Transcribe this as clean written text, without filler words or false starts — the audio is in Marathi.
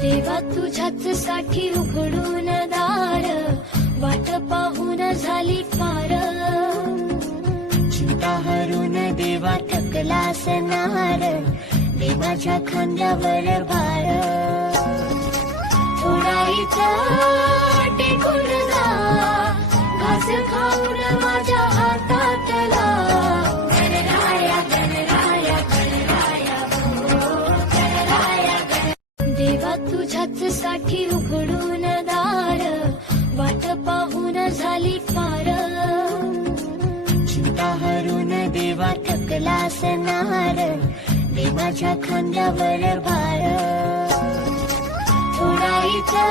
देवा तुझ्याच साठी उघडून दार, वाट पाहून झाली पार. चिंता हरून देवा थकला असणार, देवाच्या खांद्यावर भार. थोडाईचा टेकून जा, घास खाऊन माझ्या हातातला. गणराया गणराया गणराया गणराया. देवा तुझ्याच साठी उघडून दार, वाट पाहून झाली पार. चिंता हरून देवा थकला असणार, देवाच्या खांद्यावर भार. थोडाईचा